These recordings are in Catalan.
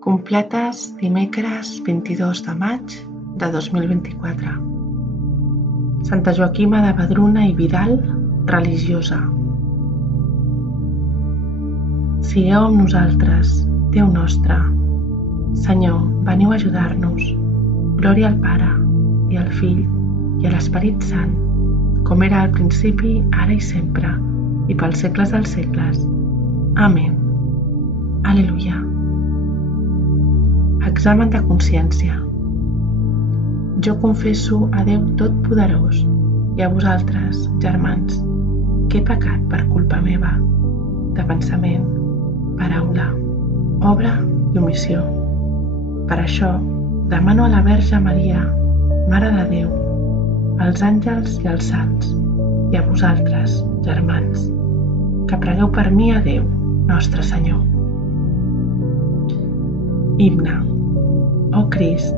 Completes dimecres 22 de maig de 2024. Santa Joaquima de Vedruna i Vidal, religiosa. Sigueu amb nosaltres, Déu nostre. Senyor, veniu a ajudar-nos. Glòria al Pare, i al Fill, i a l'Esperit Sant, com era al principi, ara i sempre, i pels segles dels segles. Amén. Aleluia. Examen de consciència. Jo confesso a Déu Totpoderós i a vosaltres, germans, que he pecat per culpa meva, de pensament, paraula, obra i omissió. Per això, demano a la Verge Maria, Mare de Déu, als àngels i als sants, i a vosaltres, germans, que pregueu per mi a Déu, nostre Senyor. Himne. Oh Crist,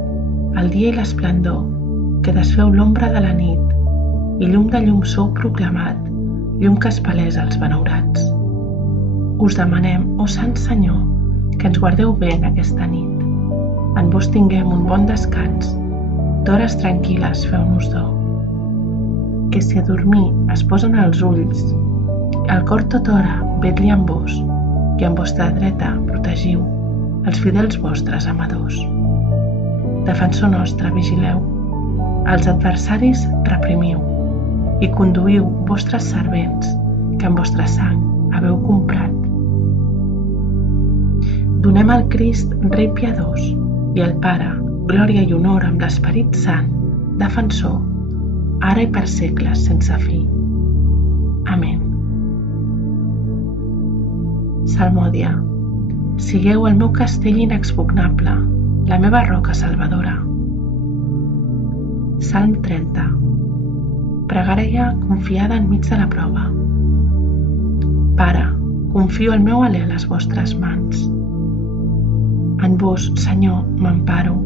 el dia i l'esplendor, que desfeu l'ombra de la nit, i llum de llum sou proclamat, llum que espalesa els benaurats. Us demanem, oh Sant Senyor, que ens guardeu bé en aquesta nit. En vos tinguem un bon descans, d'hores tranquil·les feu-nos do. Que si a dormir es posen els ulls, el cor tothora vetli amb vos, i amb vostra dreta protegiu els fidels vostres amadors. Defensor nostre, vigileu, els adversaris reprimiu i conduïu vostres servents que amb vostra sang haveu comprat. Donem al Crist, Rei piadós, i al Pare, glòria i honor amb l'Esperit Sant, defensor, ara i per segles sense fi. Amén. Salmòdia. Sigueu el meu castell inexpugnable, la meva roca salvadora. Salm 30. Pregària confiada enmig de la prova. Pare, confio el meu alè a les vostres mans. En vos, Senyor, m'emparo,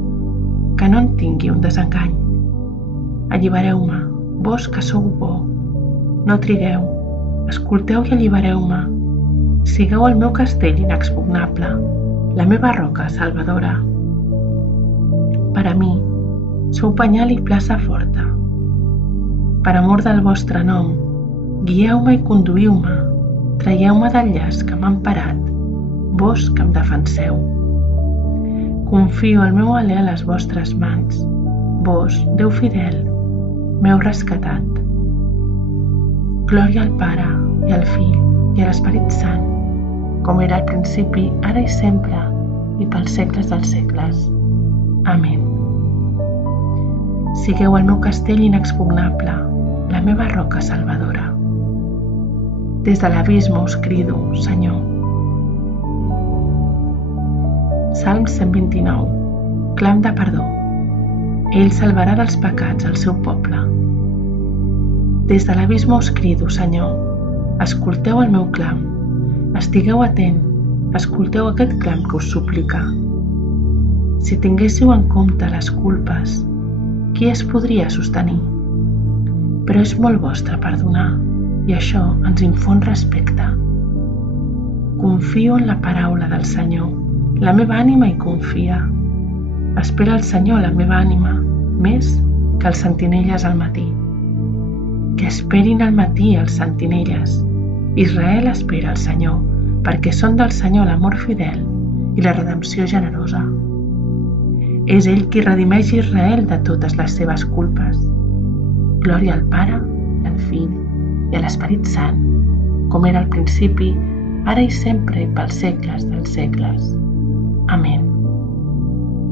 que no en tingui un desengany. Allibereu-me, vos que sou bo. No trigueu, escolteu i allibereu-me. Sigueu el meu castell inexpugnable, la meva roca salvadora. Per a mi, sou penyal i plaça forta. Per amor del vostre nom, guieu-me i conduïu-me, traieu-me del llaç que m'ha emparat, vos que em defenseu. Confio el meu alè a les vostres mans, vos, Déu fidel, m'heu rescatat. Glòria al Pare, i al Fill, i a l'Esperit Sant, com era al principi, ara i sempre, i pels segles dels segles. Amén. Sigueu el meu castell inexpugnable, la meva roca salvadora. Des de l'abisme us crido, Senyor. Salm 129. Clam de perdó. Ell salvarà dels pecats el seu poble. Des de l'abisme us crido, Senyor. Escolteu el meu clam. Estigueu atent, escolteu aquest clam que us suplica. Si tinguéssiu en compte les culpes, qui es podria sostenir? Però és molt vostre perdonar, i això ens infon respecte. Confio en la paraula del Senyor, la meva ànima hi confia. Espera el Senyor la meva ànima, més que els sentinelles al matí. Que esperin al matí els sentinelles. Israel espera el Senyor, perquè són del Senyor l'amor fidel i la redempció generosa. És ell qui redimeix Israel de totes les seves culpes. Glòria al Pare, i al Fill, i a l'Esperit Sant, com era al principi, ara i sempre i pels segles dels segles. Amén.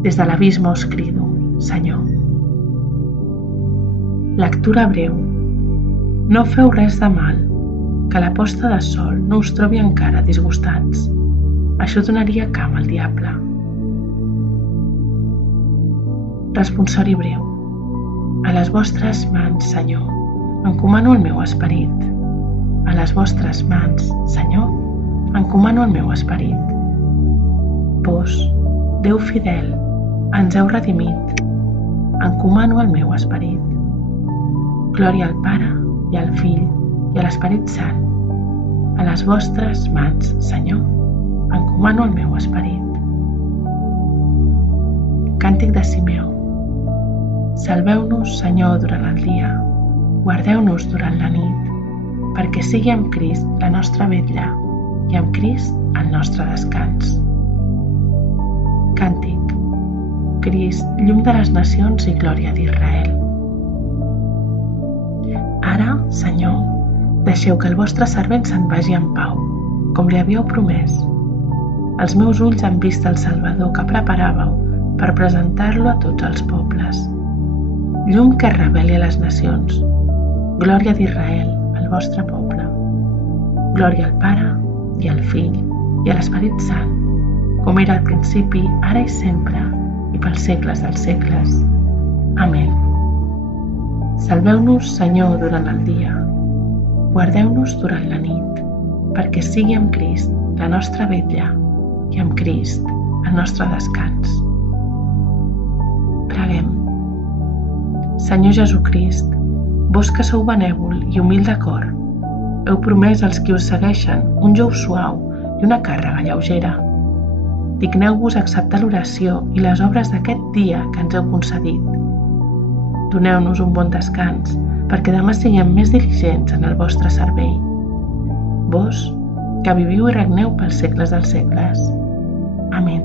Des de l'abisme us crido, Senyor. Lectura breu. No feu res de mal, que la posta de sol no us trobi encara disgustats. Això donaria camp al diable. Responsori breu. A les vostres mans, Senyor, encomano el meu esperit. A les vostres mans, Senyor, encomano el meu esperit. Vos, Déu fidel, ens heu redimit. Encomano el meu esperit. Glòria al Pare, i al Fill, i a l'Esperit Sant. A les vostres mans, Senyor, encomano el meu esperit. Càntic de Simeó. Salveu-nos, Senyor, durant el dia, guardeu-nos durant la nit, perquè sigui amb Crist la nostra vetlla i amb Crist el nostre descans. Càntic. Crist, llum de les nacions i glòria d'Israel. Ara, Senyor, deixeu que el vostre servent se'n vagi en pau, com li havíeu promès. Els meus ulls han vist el Salvador que preparàveu per presentar-lo a tots els pobles. Llum que reveli a les nacions, glòria d'Israel, el vostre poble. Glòria al Pare, i al Fill, i a l'Esperit Sant, com era al principi, ara i sempre, i pels segles dels segles. Amén. Salveu-nos, Senyor, durant el dia, guardeu-nos durant la nit, perquè sigui amb Crist la nostra vetlla i amb Crist el nostre descans. Preguem. Senyor Jesucrist, vós que sou benèvol i humil de cor, heu promès als qui us segueixen un jou suau i una càrrega lleugera. Digneu-vos acceptar l'oració i les obres d'aquest dia que ens heu concedit. Doneu-nos un bon descans perquè demà siguem més diligents en el vostre servei. Vós, que viviu i regneu pels segles dels segles. Amén.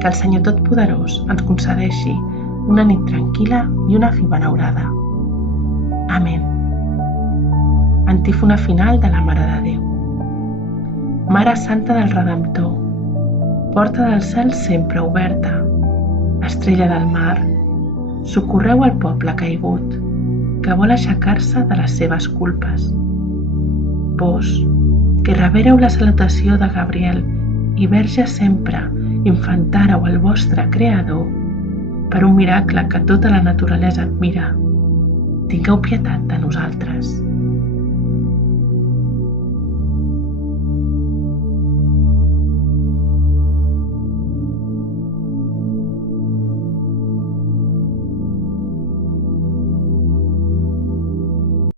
Que el Senyor Totpoderós ens concedeixi una nit tranquil·la i una fi benaurada. Amén. Antífona final de la Mare de Déu. Mare Santa del Redemptor, porta del cel sempre oberta, estrella del mar, socorreu el poble caigut, que vol aixecar-se de les seves culpes. Vos, que revereu la salutació de Gabriel i Verge sempre infantàreu el vostre Creador, per un miracle que tota la naturalesa admira, tingueu pietat de nosaltres.